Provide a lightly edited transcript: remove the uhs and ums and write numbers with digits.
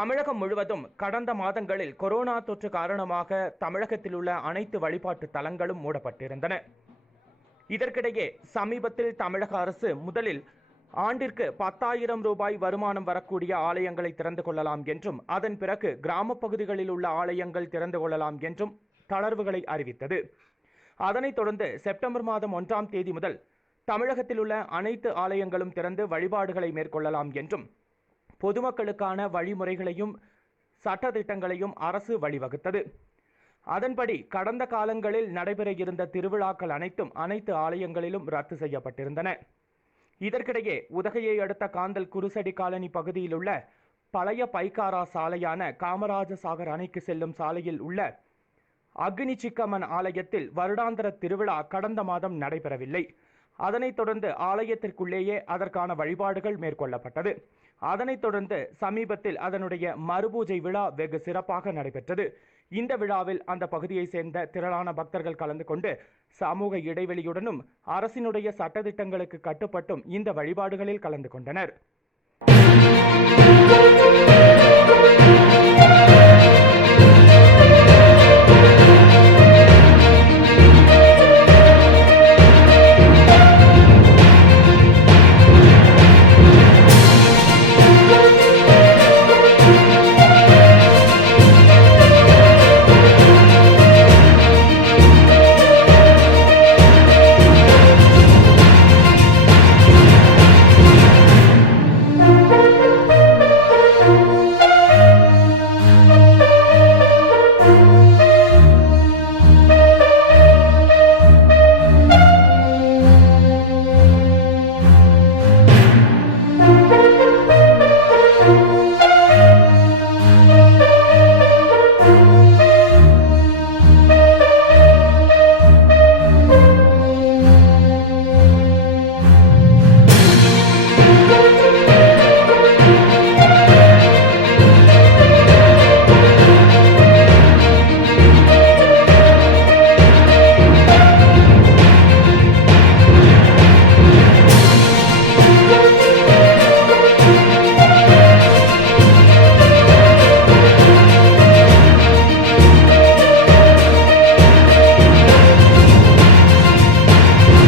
தமிழகம் முழுவதும் கடந்த மாதங்களில் கொரோனா தொற்று காரணமாக தமிழகத்தில் உள்ள அனைத்து வழிபாட்டு தலங்களும் மூடப்பட்டிருந்தன. இதற்கிடையே சமீபத்தில் தமிழக அரசு முதலில் ஆண்டிற்கு 10,000 ரூபாய் வருமானம் வரக்கூடிய ஆலயங்களை திறந்து கொள்ளலாம் என்றும், அதன் பிறகு கிராம பகுதிகளில் உள்ள ஆலயங்கள் திறந்து கொள்ளலாம் என்றும் தளர்வுகளை அறிவித்தது. அதனைத் தொடர்ந்து செப்டம்பர் மாதம் 1ஆம் தேதி முதல் தமிழகத்தில் உள்ள அனைத்து ஆலயங்களும் திறந்து வழிபாடுகளை மேற்கொள்ளலாம் என்றும், பொதுமக்களுக்கான வழிமுறைகளையும் சட்டதிட்டங்களையும் அரசு வழிவகுத்தது. அதன்படி கடந்த காலங்களில் நடைபெற இருந்த திருவிழாக்கள் அனைத்தும் அனைத்து ஆலயங்களிலும் ரத்து செய்யப்பட்டிருந்தன. இதற்கிடையே உதகையை அடுத்த காந்தல் குருசடி காலனி பகுதியில் உள்ள பழைய பைக்காரா சாலையான காமராஜ சாகர் அணைக்கு செல்லும் சாலையில் உள்ள அக்னி சிக்கம்மன் ஆலயத்தில் வருடாந்திர திருவிழா கடந்த மாதம் நடைபெறவில்லை. அதனைத் தொடர்ந்து ஆலயத்திற்குள்ளேயே அதற்கான வழிபாடுகள் மேற்கொள்ளப்பட்டது. அதனைத் தொடர்ந்து சமீபத்தில் அதனுடைய மறுபூஜை விழா வெகு சிறப்பாக நடைபெற்றது. இந்த விழாவில் அந்த பகுதியை சேர்ந்த திரளான பக்தர்கள் கலந்து கொண்டு சமூக இடைவெளியுடனும் அரசினுடைய சட்டதிட்டங்களுக்கு கட்டுப்பட்டும் இந்த வழிபாடுகளில் கலந்து கொண்டனர்.